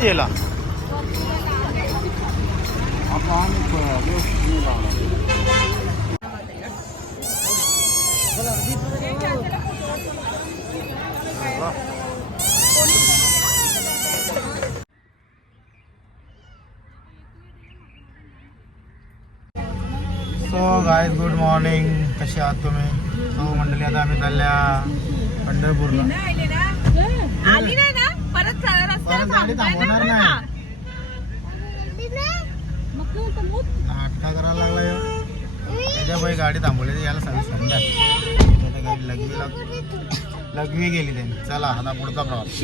येला so guys good morning कसे आहात तुम्ही? सो मंडळी आता आम्ही चालल्या पंढरपूरला. आली नाही ना? परत चालत परत गाडी थांबवणार नाही. नाटका करायला लागला ह्यो. त्याच्या बाई गाडी थांबवली याला सगळी समजा. त्याच्या गाडी लघवी लाग- लघवी गेली त्यांनी. चला आता पुढचा प्रवास.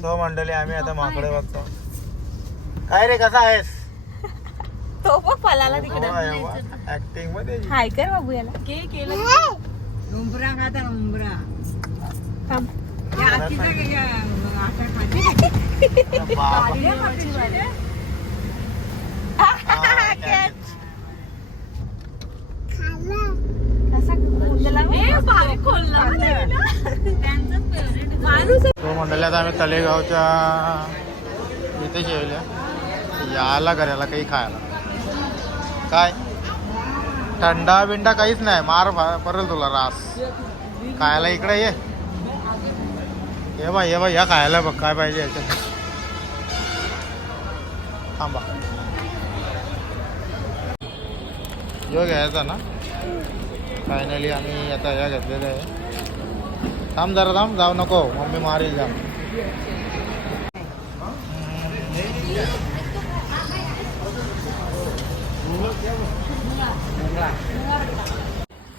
सो मंडळी आम्ही आता माकडे बघतो. काय रे कसा आहेस? तो बघ फलाला तिकडे. ऍक्टिंगमध्ये. हाय कर बाबू याला. के केलं उंबरा खाता उंबरा थांब. या खाते आम्ही तलेगावच्या इथे जेवल्या. याला करायला काही खायला. काय? थंडा बिंडा काहीच नाही. मार पडेल तुला रास. खायला इकडे ये. ये बा ये बा या खायला बघ काय पाहिजे याच्यात. थांबा. जो घ्यायचा ना. फायनली आम्ही आता या घेतलेलं आहे. थांब जरा थांब. जाऊ नको. मम्मी मारी जाऊ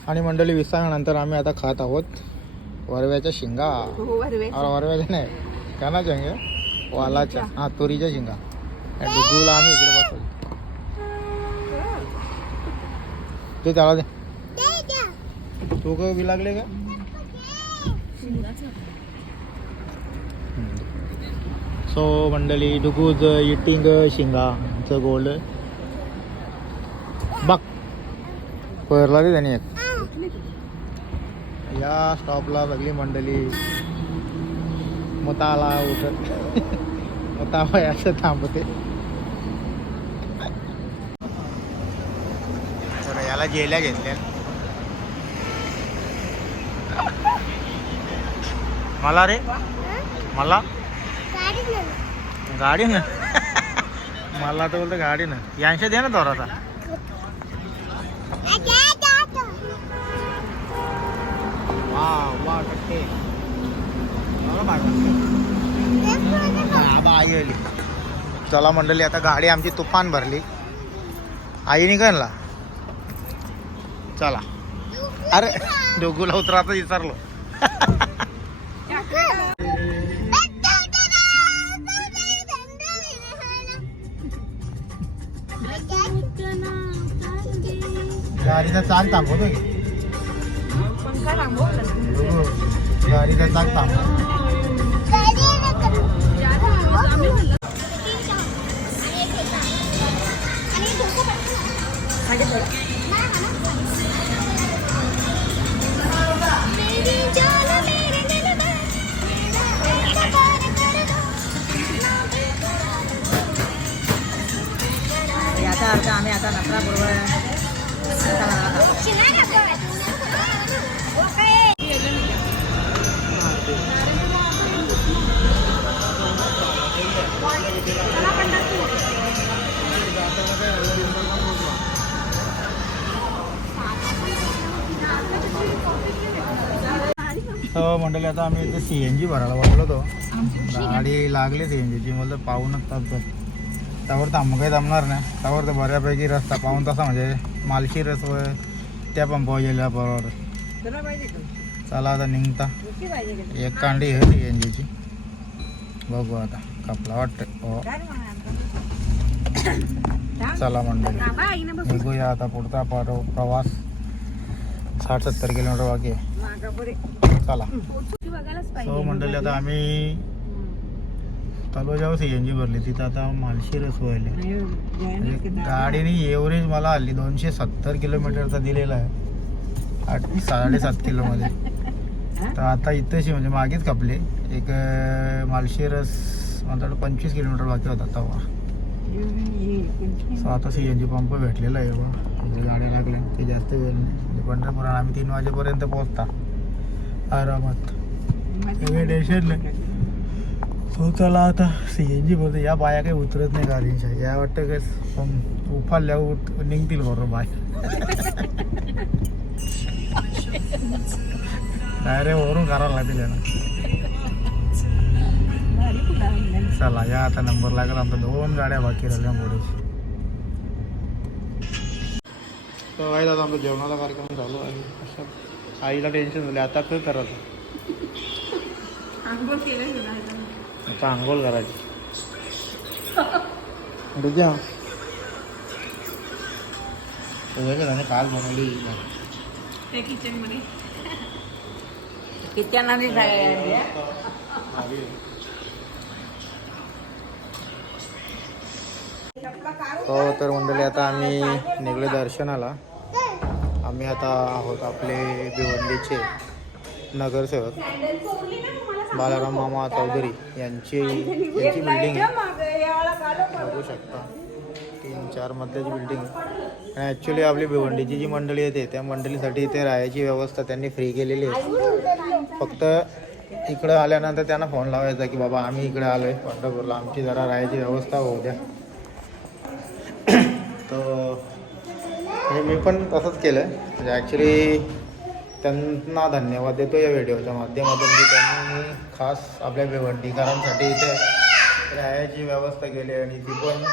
आणि मंडळी विसाव्यानंतर आम्ही आता खात आहोत वरव्याच्या शिंगा. हो, वरव्याच्या. नाही. का ना शेंगे? वालाच्या. हा तुरीच्या शिंगा. डुगूला आम्ही इकडे बसतो ते त्याला दे. तू का बी लागले का सो मंडळी डुगूज इटिंग शिंगाचं गोल्ड. बघ. परला दे त्याने एक. या स्टॉपला सगळी मंडळी. मुताला उठत. मुता वयाचं थांबते. तर याला जेल्या घेतल्या. मला रे? मला? गाडी ना मला तर बोलतो गाडी ना यांच्या दे ना थोडासा वा वा टक्के. आई आली. चला मंडळी आता गाडी आमची तुफान भरली. आई कणला चला. अरे डोगूला उतराचं विचारलो गाडीचा चाल थांबवतो आता आम्ही आता नकरा बरोबर हो, मंडळी आता आम्ही इथे सी एन जी भरायला वाटलो होतो. गाडी लागली सी एन जीची म्हणलं पाहूनच तापतात त्यावर थांब काही जमणार नाही. त्यावर तर बऱ्यापैकी रस्ता पाहून तसा म्हणजे मालशी रस त्या पंपावर गेल्या बरोबर चला आता निघता. एक कांडी आहे सी एन जीची बघू आता. कपला वाटतं हो? चला मंडळी. निघूया आता पुढचा पर- प्रवास. साठ सत्तर किलोमीटर बाकी आहे. चला. सो मंडळी आता आम्ही तलोजावर सी एन जी भरली तिथं आता मालशिरस व्हायला म्हणजे? गाडीने एव्हरेज मला हल्ली दोनशे सत्तर किलोमीटरचा दिलेला आहे. आठ साडेसात किलोमध्ये. तर आता इथंशी म्हणजे मागेच कापले एक मालशेरस म्हणतात पंचवीस किलोमीटर बाकी होता तेव्हा सो आता सी एन जी पंप भेटलेला आहे बघा. इथे गाड्या लागल्या ते जास्त वेळ नाही. म्हणजे पंढरपुरात आम्ही तीन वाजेपर्यंत पोहोचता. आरामात. टेन्शन नाही हो चला आता सी एन जी बोलतो या बाया काही उतरत नाही गाडीच्या. या वाटतं काय उफाल्या उठ निघतील बरोबर बाय. डायरेक्ट वरून करावं लागतील याला चला या आता नंबर लागला आमचा दोन गाड्या बाकी राहिल्या तर आहे दादा आमचा जेवणाचा कार्यक्रम चालू आहे. अशा आईला टेन्शन झाले आता काय करायचं? आता आंघोळ करायची. रुद्या त्याने काल बनवली. किचनमध्ये. किचन हो तर मंडळी आता आम्ही निघलो दर्शनाला. आम्ही आता आहोत आपले भिवंडीचे नगरसेवक. बालाराम मामा चौधरी यांची यांची बिल्डिंग आहे. बघू शकता. तीन चार मधल्याची बिल्डिंग आहे. आणि ॲक्च्युली आपली भिवंडीची जी मंडळी येते त्या मंडळीसाठी इथे राहायची व्यवस्था त्यांनी फ्री केलेली आहे. फक्त इकडं आल्यानंतर त्यांना फोन लावायचा की बाबा आम्ही इकडे आलो आहे पंढरपूरला आमची जरा राहायची व्यवस्था होऊ द्या. म्हणजे हे मी पण तसंच केलं म्हणजे ॲक्च्युली त्यांना धन्यवाद देतो या व्हिडिओच्या माध्यमातून की त्यांनी खास आपल्या भिवंडीकरांसाठी इथे राहायची व्यवस्था केली आणि ती पण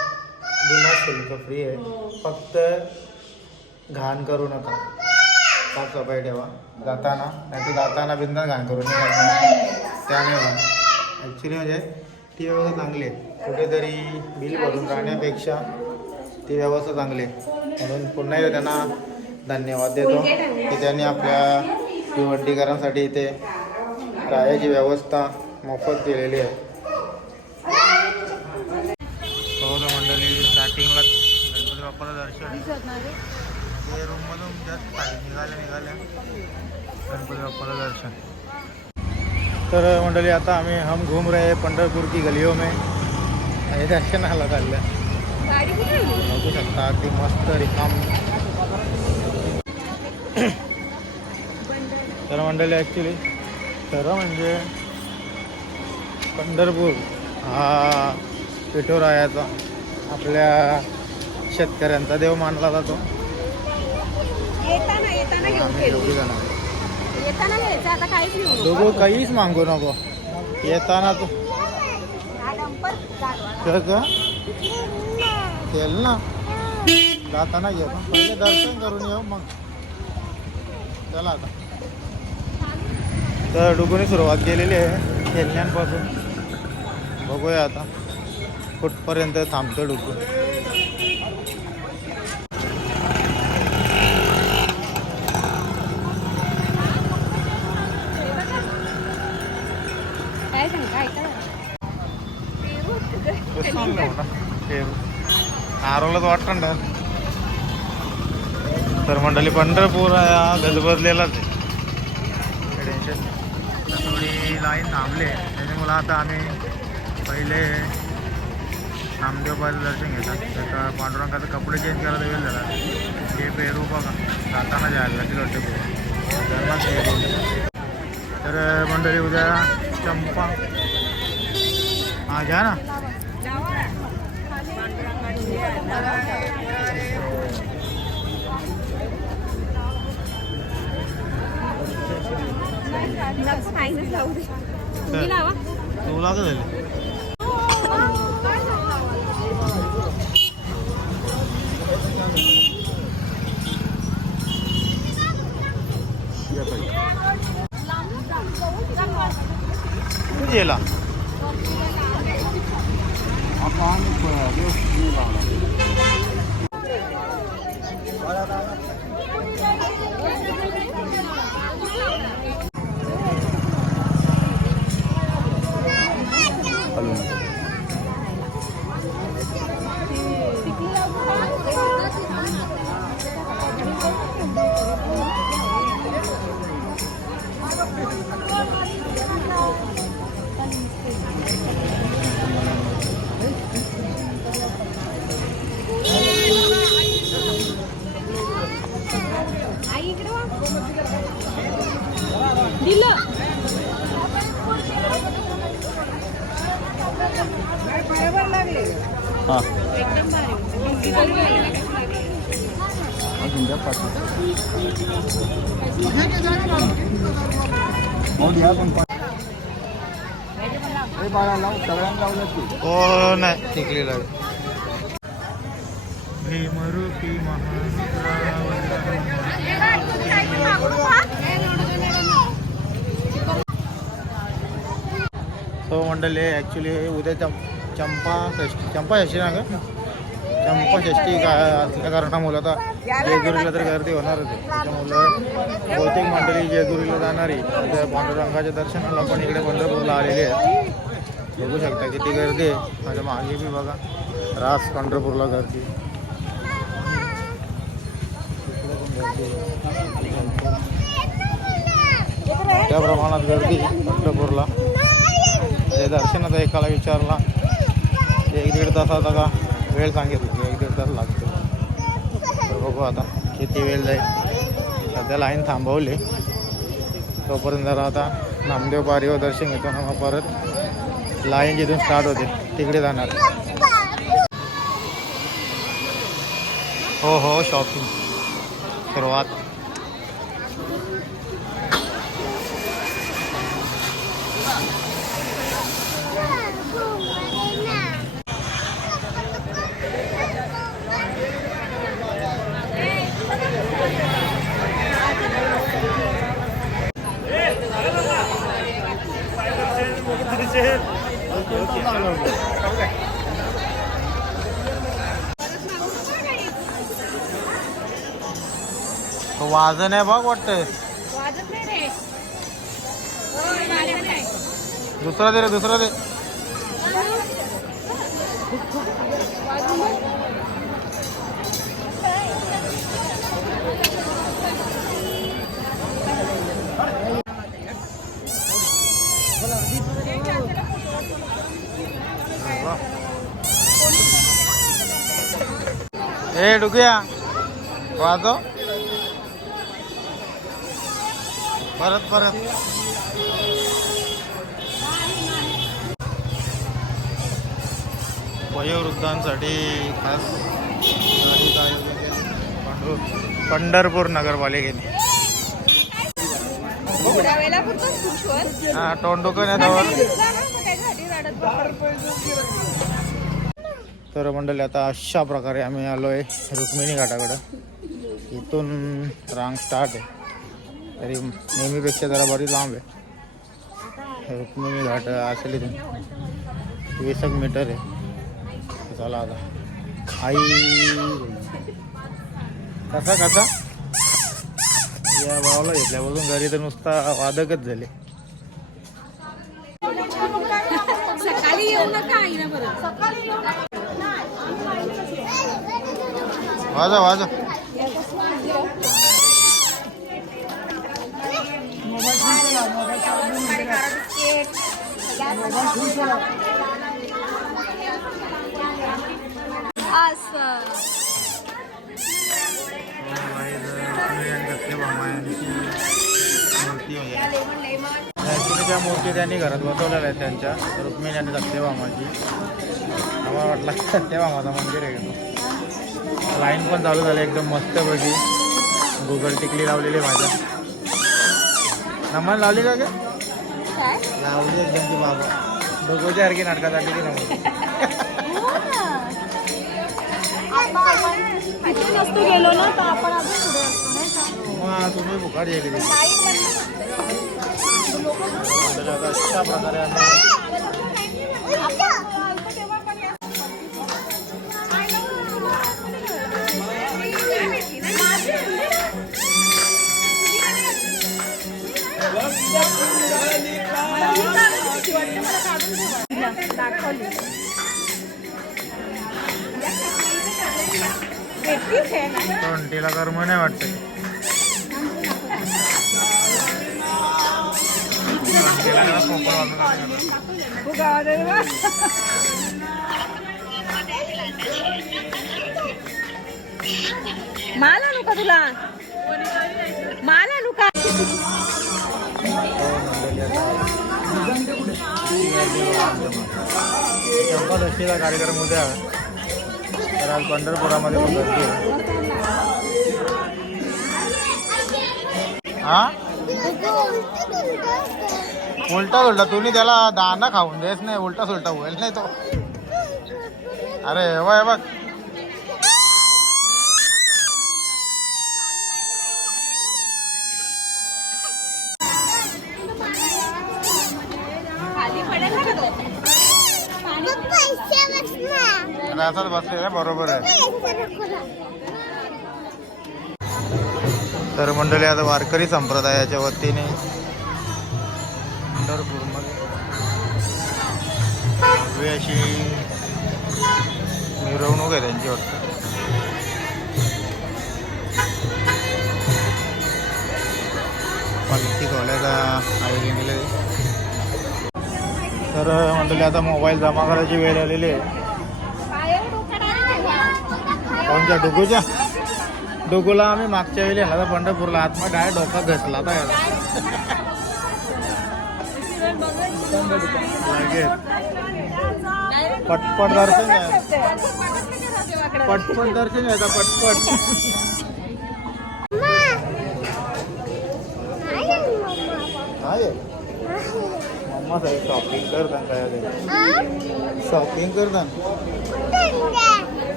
बिना शुल्क फ्री आहे. फक्त घाण करू नका. साफसफाई ठेवा. जाताना नाही तर जाताना बिंदा घाण करू नका. त्याने ॲक्च्युली म्हणजे ती व्यवस्था चांगली आहे. कुठेतरी बिल भरून राहण्यापेक्षा ती व्यवस्था चांगली. आहे म्हणून पुन्हा एकदा त्यांना धन्यवाद देतो की त्यांनी आपल्या भिवंडीकरांसाठी इथे राहायची व्यवस्था मोफत केलेली आहे. मंडळी स्टार्टिंगला गणपती बाप्पाला दर्शन. ते रूममधून जास्त निघाल्या निघाल्या. गणपती बाप्पाला दर्शन. तर मंडळी आता आम्ही हम घूम रहे पंढरपूर की गलियों में. आणि दर्शनाला चाललं बघू शकता अगदी मस्त रिकाम. तर मंडळी ॲक्च्युली खरं म्हणजे पंढरपूर हा विठुरायाचा आपल्या शेतकऱ्यांचा देव मानला जातो. येताना येताना घेऊन आम्ही दोघी काहीच मागू नको. येताना तू का? तेल ना जाताना घे पण पहिले दर्शन करून येऊ मग. चला आता. तर डुगूने सुरुवात केलेली आहे खेळण्यांपासून. बघूया आता कुठपर्यंत थांबतो डुगू काय सांग काय काय आरोलाच वाटतं ना. तर मंडळी पंढरपूर हा गजबजलेलाच आहे. टेन्शन थोडी लाईन थांबले त्याच्यामुळं आता आम्ही पहिले नामदेवबाचं दर्शन घेतात. त्याचा पांडुरंगाचा कपडे चेंज करायला वेळ झाला. ते पेरू बघा. जाताना जायला लागेल वाटतं धर्मात तर मंडळी उद्या चंपा. हां घ्या ना. तुम्ही लावा तुला का झाले गेला हां. अजून द्या पाच हो नाही टिकली लागेल भीमरूपी सो मंडळी ॲक्च्युली उद्याच्या चंपा षष्टी चंपा षष्टी ना का चंपा षष्टी का असल्या कारणामुळे आता जयगुरीला तर गर्दी होणारच आहे त्याच्यामुळं बहुतेक मंडळी जयगुरीला जाणारी. त्या पांडुरंगाच्या दर्शनाला पण इकडे पंढरपूरला आलेली आहे बघू शकता किती गर्दी आहे. माझ्या मागे बी बघा. रास पंढरपूरला गर्दी. त्या प्रमाणात गर्दी पंढरपूरला. दर्शन दर्शनाचा एकाला विचारला. एक दीड तासाचा का वेळ सांगितलं. एक दीड तास लागतो. तर बघू आता किती वेळ जाईल. सध्या लाईन थांबवली. तोपर्यंत जरा आता नामदेव पारीवर दर्शन घेतो ना मग परत लाईन जिथून स्टार्ट होते तिकडे जाणार. हो हो शॉपिंग सुरुवात तो वाजन आहे बघ वाटतंय. वाजत नाही रे. वाजत नाही. दुसरा दे रे दुसरा दे. ए डुकूया वाजव. परत परत वयोवृद्धांसाठी खास पंढरपूर नगरपालिकेने. हा बसतो. तर मंडळी आता अशा प्रकारे आम्ही आलो आहे रुक्मिणी घाटाकडं. इथून रांग स्टार्ट आहे. तरी नेहमीपेक्षा जरा बरी लांब आहे. रुक्मिणी घाट असेल इथून. वीस एक मीटर आहे. चला आता. आई कसा कसा? या भावाला घेतल्यापासून घरी तर नुसता वादकच झाले. वाजा वाजा. त्या मूर्ती त्यांनी घरात बसवलेल्या आहेत त्यांच्या. रुक्मिणी आणि सत्यभामाची आम्हाला वाटलं सत्यभामाचं मंदिर आहे लाईन पण चालू झाली एकदम मस्तपैकी. गुगल टिकली लावलेली माझ्या. नमन लावली का ग लावली एकदम ती बाबा डोकोच्या सारखी नाटकात आली की नमन। नसतो गेलो ना तर आपण अजून पुढे असतो नाही का मग तुम्ही फुकाट आहे किती आता अशा प्रकारे आम्ही तोंडीला कर्म नाही वाटतं माला जरा तुला. माला आणू चंपाषष्टीचा कार्यक्रम उद्या तर आज पंढरपुरामध्ये पण गर्दी हा? उलटा उलटा तुम्ही त्याला दाना खाऊन देस नाही उलटा सुलटा होईल नाही तो. अरे हे बघ. आणि असंच बरोबर आहे. तर मंडळी आता वारकरी संप्रदायाच्या वतीने पंढरपूरमध्ये अशी मिरवणूक आहे त्यांची वाटतं. पालखी सोहळ्याचा आयोजन केलं तर मंडळी आता मोबाईल जमा करायची वेळ आलेली आहे. कोणत्या डुगूच्या डुगूला आम्ही मागच्या वेळी आला पंढरपूरला आत्मा डायरेक्ट डोका घसला होता याला. लगेच. पटपट दर्शन पटपट दर्शन घ्यायचं पटपट. आहे. मम्मा साहेब शॉपिंग करतात काय शॉपिंग करतात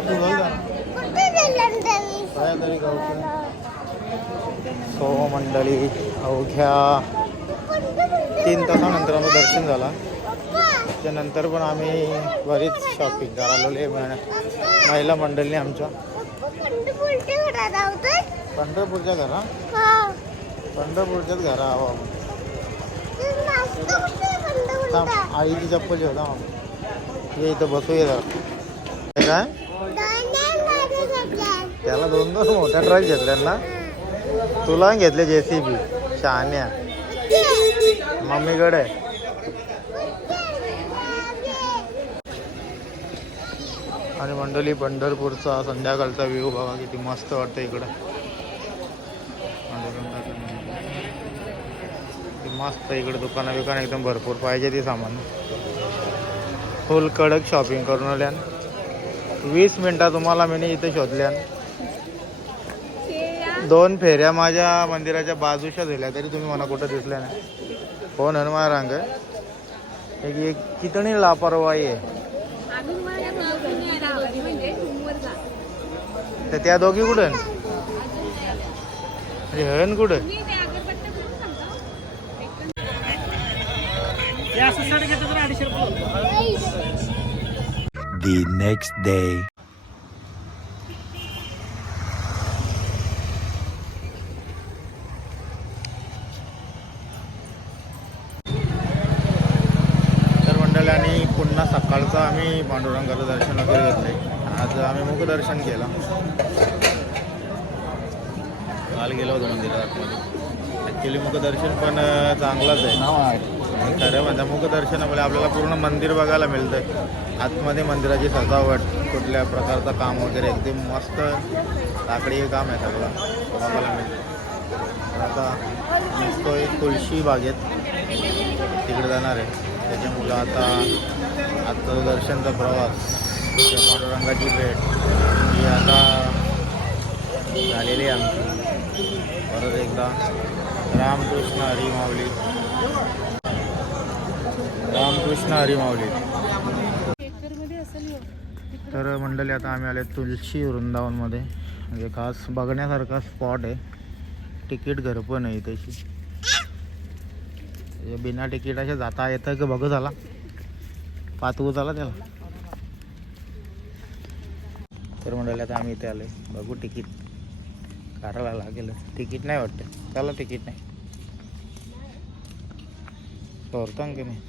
तू घाल काय तरी गावचं सो मंडळी अवघ्या तीन तासानंतर आम्ही दर्शन झाला. त्यानंतर पण आम्ही बरीच शॉपिंग करायला महिला मंडळीने आमच्या. पंढरपूरच्या घरा? पंढरपूरच्याच घरा हो. हवा आईची चप्पल ठेवता मग इथं बसूया जरा. काय? त्याला दोन दोन मोठ्या ट्रक घेतल्या ना. तुला घेतले जे सी बी शहाण्या. मम्मीकडे. आणि मंडळी पंढरपूरचा संध्याकाळचा व्ह्यू बघा किती मस्त वाटतं इकडं. मस्त इकडे दुकानं बिकानं एकदम भरपूर पाहिजे ते सामान. फुल कडक शॉपिंग करून आल्यान. वीस मिनटं तुम्हाला मी इथे शोधल्यान. दोन फेऱ्या माझ्या मंदिराच्या बाजूच्या झाल्या तरी तुम्ही मला कुठं दिसल्या नाही. फोन माझ्या रांग एक एक कितणी लापरवाही आहे. तर त्या दोघी कुठं? म्हणजे हन कुठं? the next day. तर मंडळी आणि पुन्हा सकाळचं आम्ही पांडुरंगाचं दर्शन वगैरे घेतलंय आज आम्ही मुखदर्शन केलं. काल गेलो होतो मंदिरात आतमध्ये. ॲक्च्युली मुखदर्शन पण चांगलंच आहे. खरं म्हणजे मुखदर्शनामुळे आपल्याला पूर्ण मंदिर बघायला मिळतं आतमध्ये मंदिराची सजावट कुठल्या प्रकारचं काम वगैरे एकदम मस्त लाकडी काम आहे सगळं. बघायला मिळतं आता दिसतोय तुळशी बागेत. तिकडे जाणार आहे. त्याच्यामुळं आता आजचा दर्शनचा प्रवास पांडुरंगाची भेट ही आता झालेली आहे आमची. परत एकदा रामकृष्ण हरिमावली रामकृष्ण हरिमावली तर मंडळी आता आम्ही आले तुलसी वृंदावनमध्ये. म्हणजे खास बघण्यासारखा स्पॉट आहे. तिकीट घर पण आहे तशी म्हणजे बिना तिकिटाच्या जाता येतं की बघू झाला. पातवू चला त्याला. तर म्हणाले आता आम्ही इथे आले बघू तिकीट काढायला लागेल. तिकीट नाही वाटतं. त्याला तिकीट नाही. सोडतं की नाही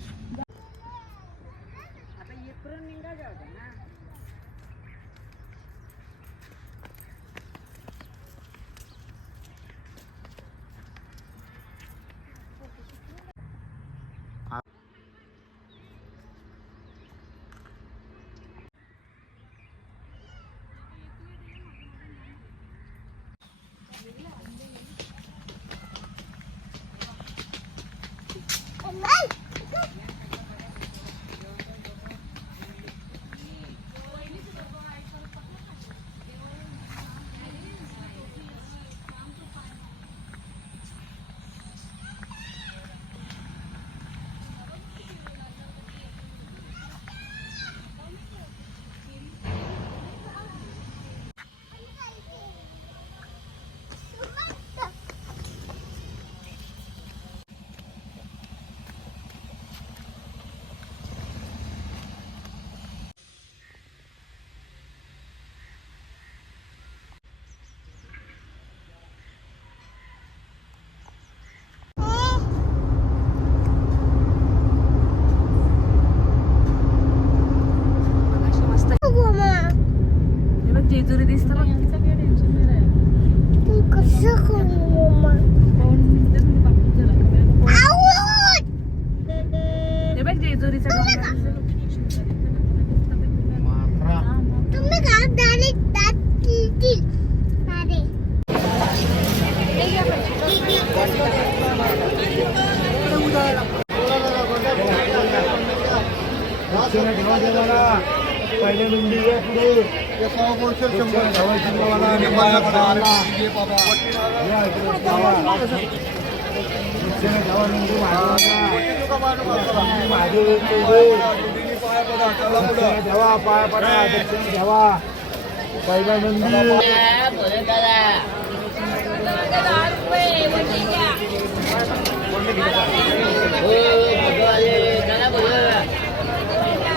हे बघ जेजुरीचा डोंगर मात्रा तुम्ही गाव झाले त्यात किती अरे पहिले रुंदी घ्या पुढे शंभर ठेवायची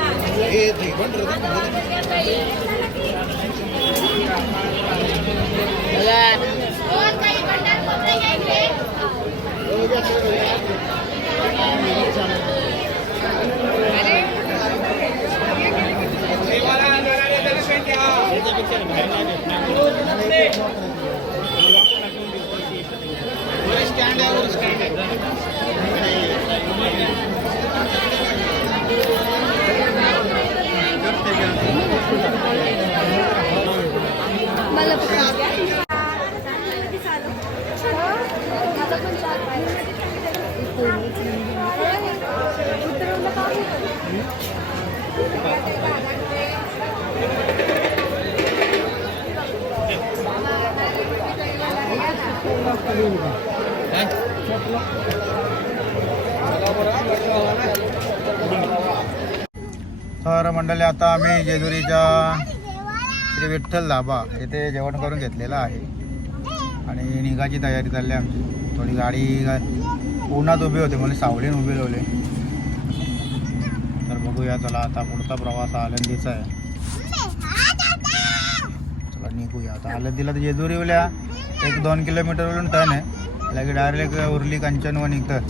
ठेवा पाय पडा दक्षिण ठेवा पहिला नंदी तर मंडळी आता आम्ही जेजुरीच्या श्री विठ्ठल धाबा येथे जेवण करून घेतलेलं आहे. आणि निघायची तयारी चालली आमची. थोडी गाडी उन्हात उभी होते म्हणजे सावलीन उभी लावले तर बघूया चला आता पुढचा प्रवास आलंदीचा आळंदीचा आहे. चला निघूया. आता आळंदीला तर जेजुरीवल्या एक दोन किलोमीटरवरून टर्न आहे. लगे डायरेक्ट उरली कंचन व निघतं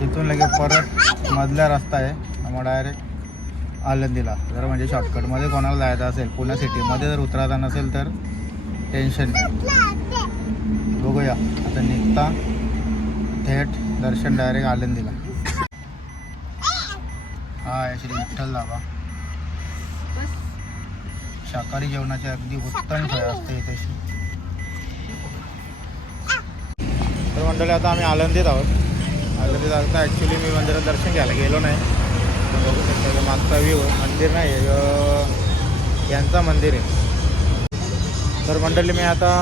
तिथून लगे परत मधला रस्ता आहे. मग डायरेक्ट आलंदीला जर म्हणजे शॉर्टकटमध्ये कोणाला जायचं असेल? पुणे सिटीमध्ये जर उतरायचा नसेल तर टेन्शन नाही. बघूया. आता निघता थेट दर्शन डायरेक्ट आलंदीला हा श्री विठ्ठल दाबा शाकाहारी जेवणाची अगदी उत्तम सोय असते तशी तर मंडळी आता आम्ही आळंदीत आहोत. आळंदीत आता ॲक्च्युली मी मंदिरात दर्शन घ्यायला गेलो नाही. बघू शकता मागचा व्ह्यू मंदिर नाही आहे यांचा मंदिर आहे. तर मंडळी मी आता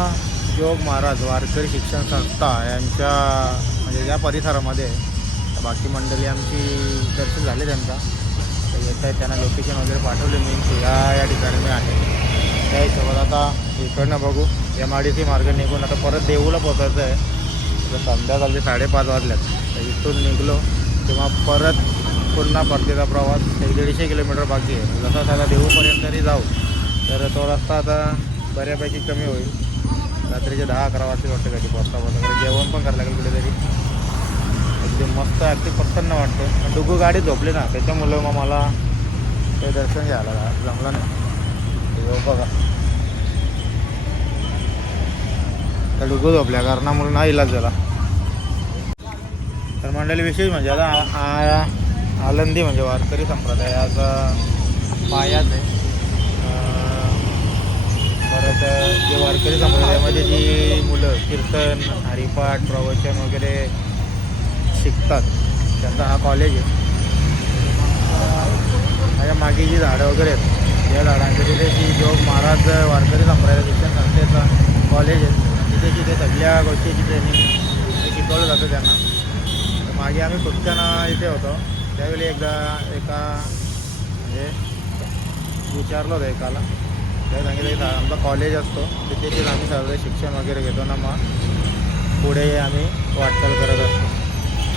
योग महाराज वारकरी शिक्षण संस्था यांच्या म्हणजे या परिसरामध्ये आहे. तर बाकी मंडळी आमची दर्शन झाले त्यांचा. तर येत त्यांना लोकेशन वगैरे पाठवले मी. या या ठिकाणी मी आहे. त्या हिशोबात आता इकडनं बघू. एम आय डी सी मार्ग निघून आता परत देऊला पोचायचं आहे. तर संध्याकाळचे साडेपाच वाजल्यात. तर इथून निघलो तेव्हा परत पुन्हा परतीचा प्रवास. एक दीडशे किलोमीटर बाकी आहे. जसा त्याला देऊपर्यंत तरी जाऊ. तर तो रस्ता आता बऱ्यापैकी कमी होईल. रात्रीचे दहा अकरा वाजता वाटतं कधी. पोचता पोचता जेवण पण करायला लागेल कुठेतरी. एकदम मस्त अगदी प्रसन्न वाटतं. पण डुगू गाडी झोपली ना त्याच्यामुळं मग मला ते दर्शन घ्यायला जमलं नाही. बघा. त्या झोपल्या कारणामुळे ना इलाज झाला. तर मंडळी विशेष म्हणजे आता आ- म्हणजे वारकरी संप्रदायाचा पायाच आहे. परत जे वारकरी संप्रदायामध्ये जी मुलं कीर्तन हरिपाठ प्रवचन वगैरे शिकतात त्यांचा हा कॉलेज आहे. माझ्या मागे जी झाडं वगैरे आहेत या झाडांच्या तिथे जी जो महाराज वारकरी संप्रदाय शिक्षण संस्थेचा कॉलेज आहे तिथे तिथे सगळ्या गोष्टीची ट्रेनिंग शिकवलं जातं त्यांना. तर मागे आम्ही खूप इथे होतो. त्यावेळी एकदा एका म्हणजे विचारलं होतं एकाला. त्या सांगितलं की आमचा कॉलेज असतो. तिथेच आम्ही सर्व शिक्षण वगैरे घेतो ना मग. पुढे आम्ही वाटचाल करत असतो.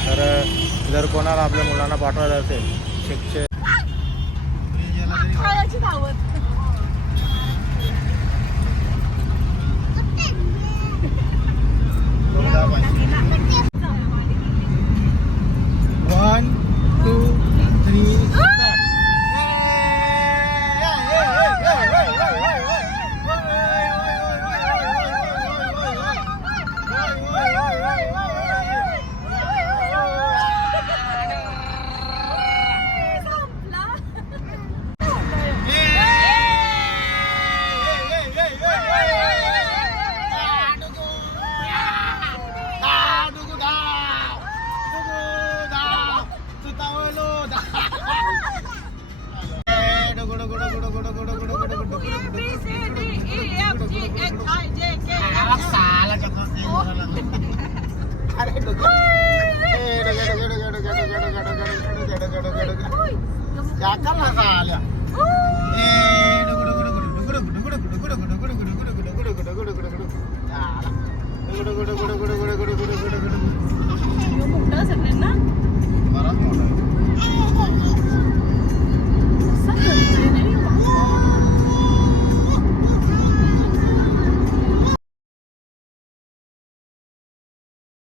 तर जर कोणाला आपल्या मुलांना पाठवायचं असेल शिक्षण One, two, three.